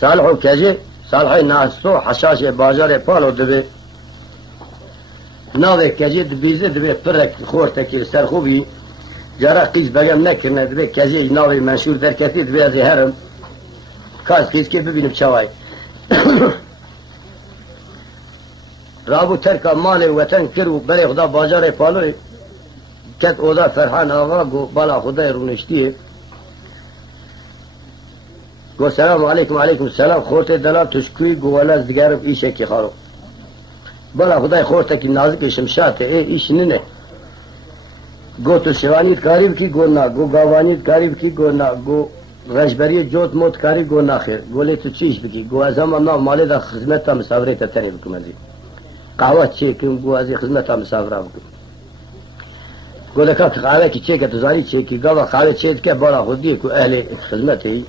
صالحو كجي صالحي ناسو حشاش بازار بالو دبي ناوي كجي دبيزه دبي برك خورتك سر خوبي جرا قيس بقام نكرنا دبي كجي ناوي منشور در كثير دبي هذه هرم كاز كيس كيف ببينم شواي رابو تركا مالي وطن كرو بلي خدا بازار بالو كت اوضا فرحان آغا گو بالا خدای رونشتیه گو سلام علیکم علیکم سلام خورت دلال تشکوی گو والا زگرم ایشه کی خارو بالا خدای خورت کی نازک شمشاته ایش ننه گو تو شوانیت کاریب کی گو نا گو گاوانیت کاریب کی گو نا گو رشبری جوت موت کاری گو نا خیر گولی تو چیش بکی گو ازم امنا مالی دا خدمتا مسافره تا تنی بکم ازی قهوه چه کم گو ازی خدمتا مسافره بکم گوله که قهوه کی چه که تزاری چه کی گاوا قهوه چه که بالا خودی کو اهل خدمتی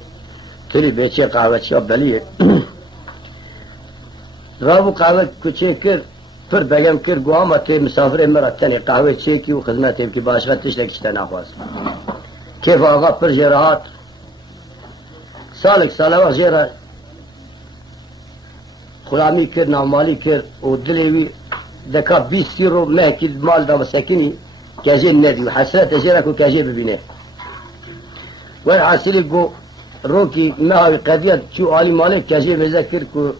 تری بیچه قهوه چه بلیه رابو قهوه کو چه کر پر بگم کر گو اما تی مسافر مرا تنی قهوه چه کی و خدمتی کی باشغه تشلک چته نخواست کیف آقا پر جراحات سالک سالوه جرا غلامی کر نامالی کر و دلیوی دکا 20 یورو مهکی مال دا مسکنی كاجي ندي وحسرت اجرك وكاجي ببينه والحاصل جو روكي ما قضيه شو علي مالك كاجي بذكر كو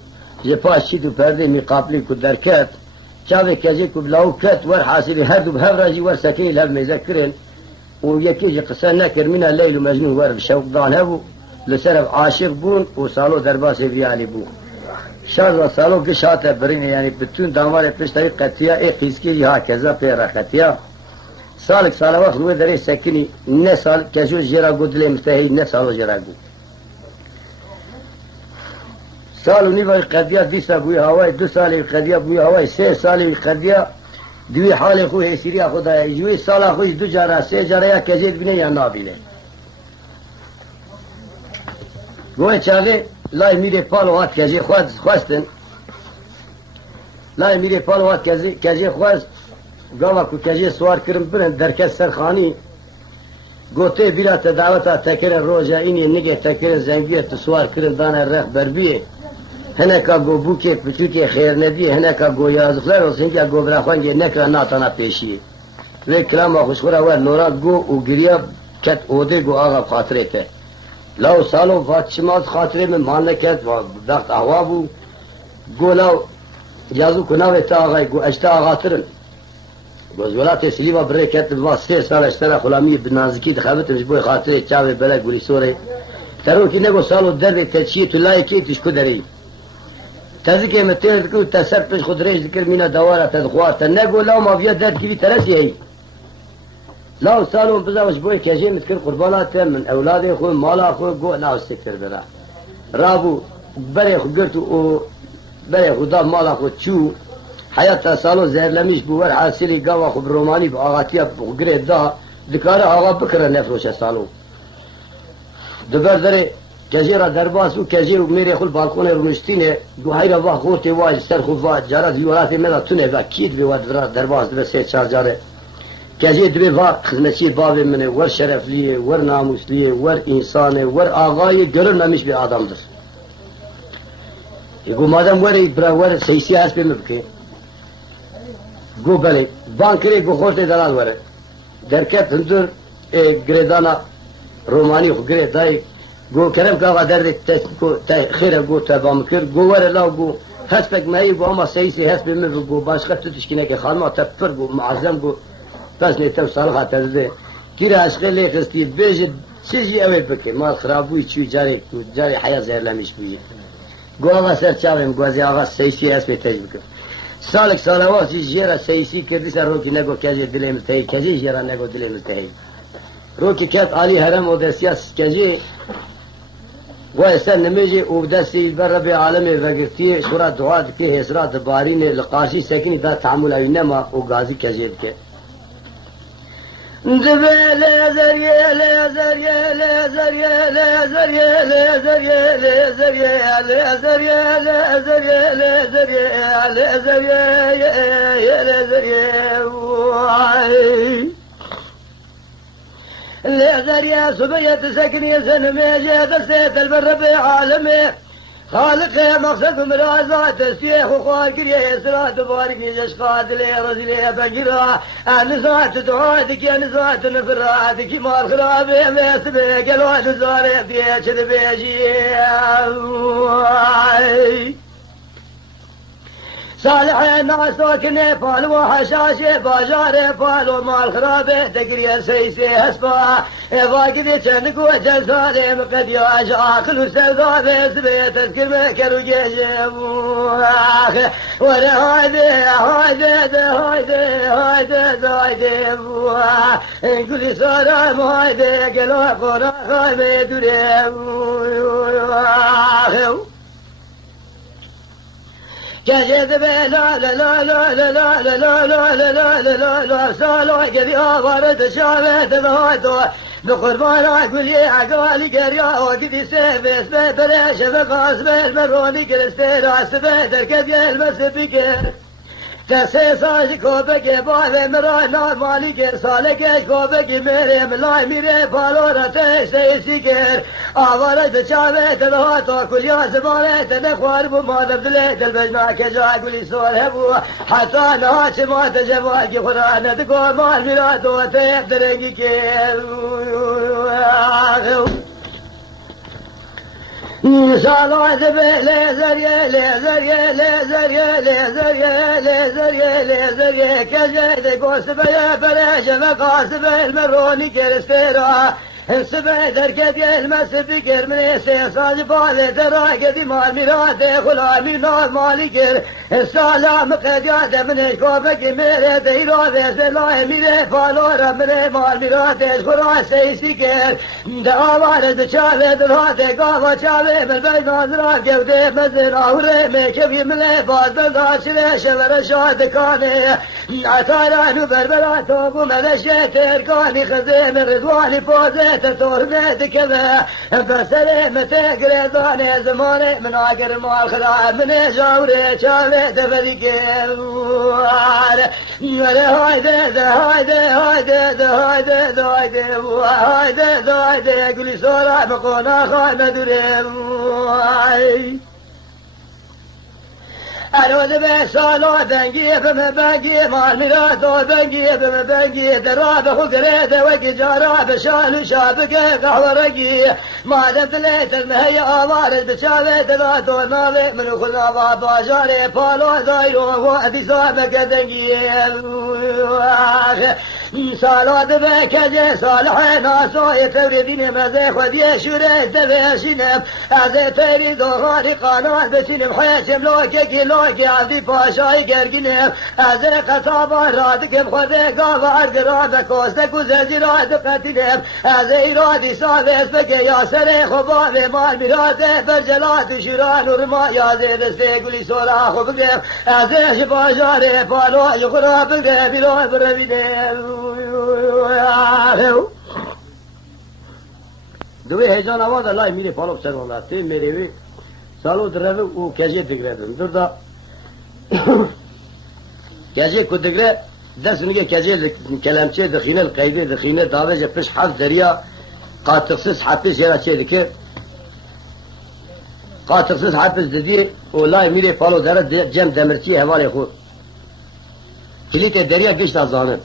جفاشي دو برده مقابلي كو دركات شاوي كاجي كو بلاوكات والحاصل هردو بهفراجي ورسكين لهم يذكرن ويكيجي قصه نكر من الليل ومجنون ورد شوق دان هبو لسرب عاشق بون وصالو درباس ريالي بون شاز وصالو قشاته برين يعني بتون دامار بشتري قتيا اي قيسكي هكذا بيرا قتيا سالك سالوات هو دري سكني نسال كجو جراغو دلي مستهي نسال جراغو سالو نيفا قضيه ديسا بوي هواي 2 سال قضيه بوي هواي 3 سال قضيه دوي حال خو هي سيريا خدا يجوي سال خو 2 جرا 3 جرا كجيد بني يا نابيله گوه چاله لای میره پالوات کجی خواستن لای میره پالوات کجی خواست گاوا کو کجی سوار کرم برن درکت سرخانی گوته بلا تدعوتا تکر روژا اینی نگه تکر زنگیت سوار کرن دانه رخ بربیه هنکا گو بوکه پچوکه خیر ندیه هنکا گو یازخلر و سنگیا گو براخوانگه نکره ناتانا پیشیه وی کلام خوشخوره ور نورات گو و گریا کت اوده گو آغا خاطره ته لو سالو فاتشماز خاطره من مانه کت و دخت احوا بو گو لو یازو کناوه تا آغای گو اشتا آغا ترن گوزولات سلیبا بره کت با 3 سال اشترا خلامی بنازکی دخبت مش بوی خاطره چاوه بلا گولی سوره ترو کی نگو سالو درد تچیه تو لای کی تشکو داری تذكر متى تقول تسربش خد ريش ذكر منا دوارة تدخوات نقول لو ما فيها درد كبير ترسي هي لا سالون بزاوش بوي كاجي متكر قربانات من اولادي اخوي مال اخوي جو لا استكتر برا رابو بري خقرتو بري خدا مال اخو تشو حياة سالو زهرلميش بوار حاصلي قاوا خب روماني باغاتيا بقريب دا ذكار آغا بكرة نفروش سالو دبر دري كجيرا درباس وكجير وميري خل بالكون رونشتينه جو هيرا وا خوتي واج سر خو وا جارات يوراتي منا تونه با كيد بي ود درباس به 3-4 جاره كجي دبي وا خدمتي باب من ور شرف لي ور ناموس لي ور انسان ور اغاي görülmemiş bir adamdır. يقول مادام وري برا ور سياسي بمبكي جو بالي بانكري جو خوتي دلال ور دركت هندر غريدانا روماني خو غريداي گو کرم که آقا درد خیره گو تبام کرد گو وره لاو گو حسبک مایی گو اما سیسی حسب من گو باشقه تشکینه که خانما تپر گو معظم گو پس نیتم صالحا ترده گیره عشقه لیخستید بیجد چیزی اوی بکه مال خرابوی چوی جاری حیات زهرلمیش بویی گو آقا سر چاویم گو ازی آقا سیسی حسب تجب کرد سالک سالواتی جیره سیسی کردی سر روکی نگو کجی دلی ملتهی کجی جیره نگو دلی ملتهی روکی کت علی حرم و دستیاس کجی ويستنى ميجي وبدسي برا بعالمي فقرتي شورا دعاء كي هسرات بارين لقاشي ساكن دا تعامل انما وغازي كجيبك زبيل زريه زريه زريه زريه زريه زريه زريه زريه اللي يا سبية سكني سنمي جيت السيت البر بعالمي خالق مقصد مرازات السيخ وخال كريه إسرات بارك نجش قادلي رزلي بقرا نزات دعاتك يا نزات نفراتك مال خرابي ميسبي قلوا نزاري بيش بيجي صالح الناس وكن فال وحشاشي باجار فال ومال خرابه تقري سيسي هسبا واقدي تنك وجزالي مقد ياج آخل وسرداب سبي تذكر مكر وجيجم ورا هايدي هايدي هايدي هايدي هايدي قولي سلام هايدي قلوا قنا خايمي دريم كجد لا لا لا لا لا لا لا لا لا لا لا لا لا سالو قدي آوارد شابت ذاتو بقربان أقولي عقالي قريا وقدي سيفس ببلاش بقاس بالمروني كرستير عسبه دركب يلبس بكر تسي ساج كوبك باوي مرانا مالك سالك كوبك ميري ملاي ميري بالورا تسي سيكر آوارد شابت ذاتو كل يا زمانه تنخوار بمادم دلي دلبجنا كجا قولي سولهبو حتى نهاش ما تجمعك خرانا تقو مال ميراتو تيب درنگي كير صلاة لزرية لزرية لزرية لزرية لزرية لزرية كجد قوس بيا بلاش مقاس بالمروني كرستيرا السبع دركت يلمس فكر من سيساج بالي دراجة دي مال ميراد خلاني نار مالكر السلام قدياد من الكوبك ميري ديرا بيسلاي ميري فالورا من مال ميراد خرا سيسيكر دعوار دشاوه درهات قاوة شاوه من بين ناظرا قودي مزر آوري ميكبي ملي فاز بلداشر شور شاد كاني عطارانو بربرا توبو مدشي تركاني خزي من رضواني فوزي تورني دكبه بسلم تقري ضاني زماني من عقر مال خدع من جاوري شاوي تفريق ولا هايدي هايدي هايدي هايدي هايدي هايدي هايدي قولي صورة بقونا خايمة دريم أرود بسالو بنجي بمبنجي مال ميراتو بنجي بمبنجي دراب خضريت وقي جارا بشان شابك قهوة رقي ما دمتليت المهي آوارد بشابي دلاتو نالي من خلنا بابا جاري بالو دايرو وادي سامك دنجي سالو دبكجي صالح ناسو يتوردين مزي خدي شوري دبشينم ازي تيري دوغاني قانون بسينم حياتم لوكي كيلو که عبدی پاشای گرگینه از قصابان رادکم خورده گاوار دراد کاسته گزرجی راد قتیلم از ایرادی سالس بگه یاسر خوبا به مال میراده بر جلات شیران ورما یازه دسته گلی سولا خوب بگم از شفاجاره پالو یخورا بگه بیرون برویده دوی هیجان آواز الله میره پالو بسرمانده تی میره وی سالو دروه او کجه دگردن دردا کجه کو دگره دست نگه کجه کلمچه دخینه القیده دخینه داوجه پش حف دریا قاطقسız حفظ یه چه دکه قاطقسız حفظ دیدی اولای میره پالو دره جم دمرچی حواله خود کلیت دریا گشت ازانه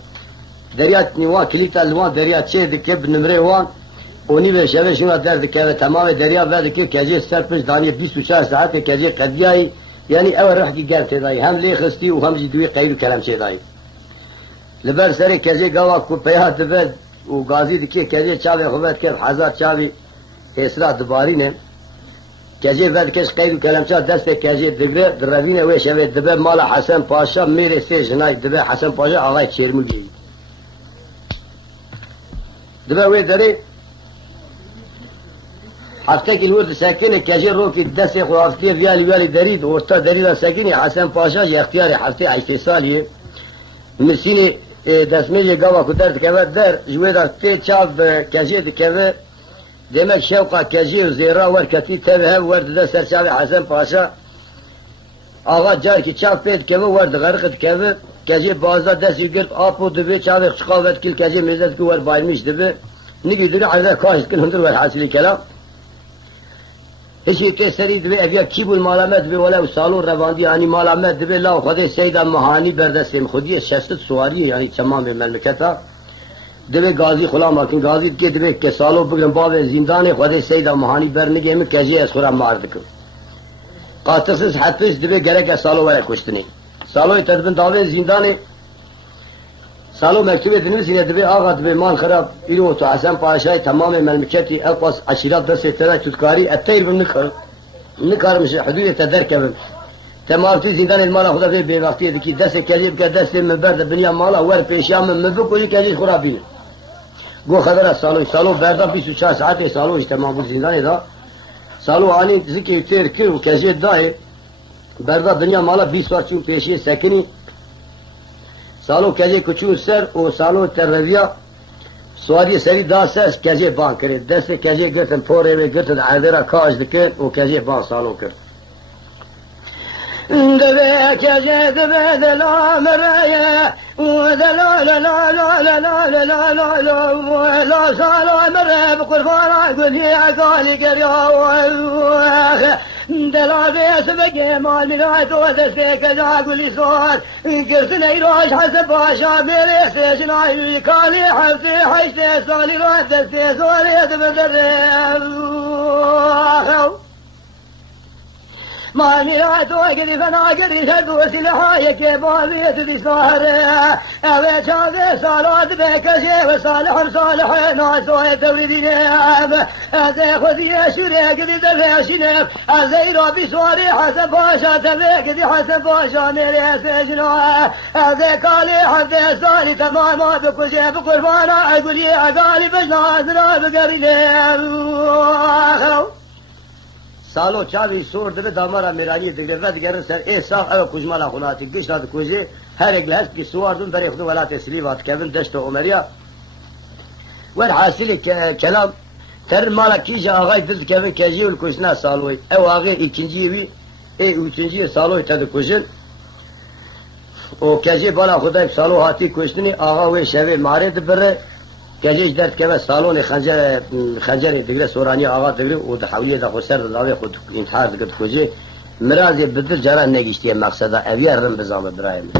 دریا نیوا کلیت الوان دریا چه دکه بنمره وان اونی به شبه شما در دکه تمام دریا و دکه کجه سرپش دانی 24 ساعت کجه قدیایی یعنی اول رح کی گرت دای هم لی خستی و هم جدوی قیل کلام چه دای لبر سر کجه گوا کو پیاد و و غازی دکه کجه چاوی خوبت که هزار چاوی اسرا دبارینه کجه ود کش قیل کلام چه دست کجه دگره دروینه و شبه دبه مال حسن پاشا میره سه جنای دبه حسن پاشا آقای چرمولی دبه و دری هفته که الورد ساکنه کجه رو که دست خرافتی ویالی درید ورتا درید ساکنه حسن پاشا اختیار هفته 8 سالیه مسینی دستمیل گاوا کدرد که در جوی در تی چاپ کجه دکه demek şevka keci zira var kati tevhe vardı da serçavi Hasan Paşa ağa car ki çap pet keve vardı garıkıt keve keci bazda dest yugert apu dibi çavi çıkavet kil keci mezet ku var baymış dibi nigi duri arda kahiz kil hundur var hasili kelam هیچی که سری دوی اویا کی بول مالامت دوی ولی و solve رواندی آنی مالامت دوی لا خود سیدا مهانی بردستیم خودی شست سواری یعنی تمام مملکتا دوی گازی خلا ماکن گازی که دوی که سالو بگرم باب زندان خود سیدا مهانی برنگه من کجی از خورا مارد کن قاطسız حتیش دوی گرک سالو ولی کشتنی سالوی تدبن داوی زندان سالو مکتوب edilmiş yine de ağa de mal خراب İlo to Hasan Paşa'yı tamamı memleketi Elpas aşirat da sektörü tutkari etteyir bunu karmış hudud tederkebim tamam tu zindan المال خدا به وقتی کی دست کلیب که دست من برد دنیا مالا ور پیشام من بکولی کلی خرابین گو خبر سالو بردا 24 ساعت سالو اجتماع bu زندان دا سالو ani zikir terkir و کجی دای بردا دنیا مالا 20 سال چون پیشی سکنی سالو کجی کچون سر و سالو ترویا سواری سری داسه کجی بان کرد دست کجی گرتن پوره و گرتن عذرا کاج دکن و کجی بان سالو کرد دبی کجی دبی دلا مرایه و دلا لا لا لا لا لا لا لا لا لا سالو مرایه بقربانا قلی عقالی کریا دلابي سبقي مال ملات ودسي كذا قولي صور قرتنا يروح حسب باشا ميري سيشناي كالي حسي حيشتي صالي روح دسي صوري تبدر ما ملات وقلي فنا قري شدو سلحايا كيبابي تدي صار اوي شاذي صالات بكشي وصالح صالح ناس ويتولدين ازي خذي شري قدي دفع شنف ازي ربي صوري حسب باشا تبي قدي حسب باشا ميري سجنا ازي قالي حدي صالي تمام بكل شيء بقربانا اقولي اقالي بجنا ازنا بقريني سالو چاوی سور دبه دامارا میرانی دیگر و دیگر سر احساس او کجمالا خوناتی گشت داد کوجی هر یک لحظه کی سواردون برای خود ولات سلیوات کردن دشت عمریا ور حاصل کلام تر مالا کیجا آقای دل کردن کجی ول کشنا سالوی او آقای ikinci وی üçüncü سالوی تد کشن او کجی بالا خدای سالو هاتی کشنی آقا و شوی مارد بره کجیش درد که سالون خنجر دیگر سورانی آقا دیگر و دحویه دا خسر داوی خود انتحار دکت خوجی مرازی بدر جرا نگیشتی مقصدا اویه رم بزامه برایم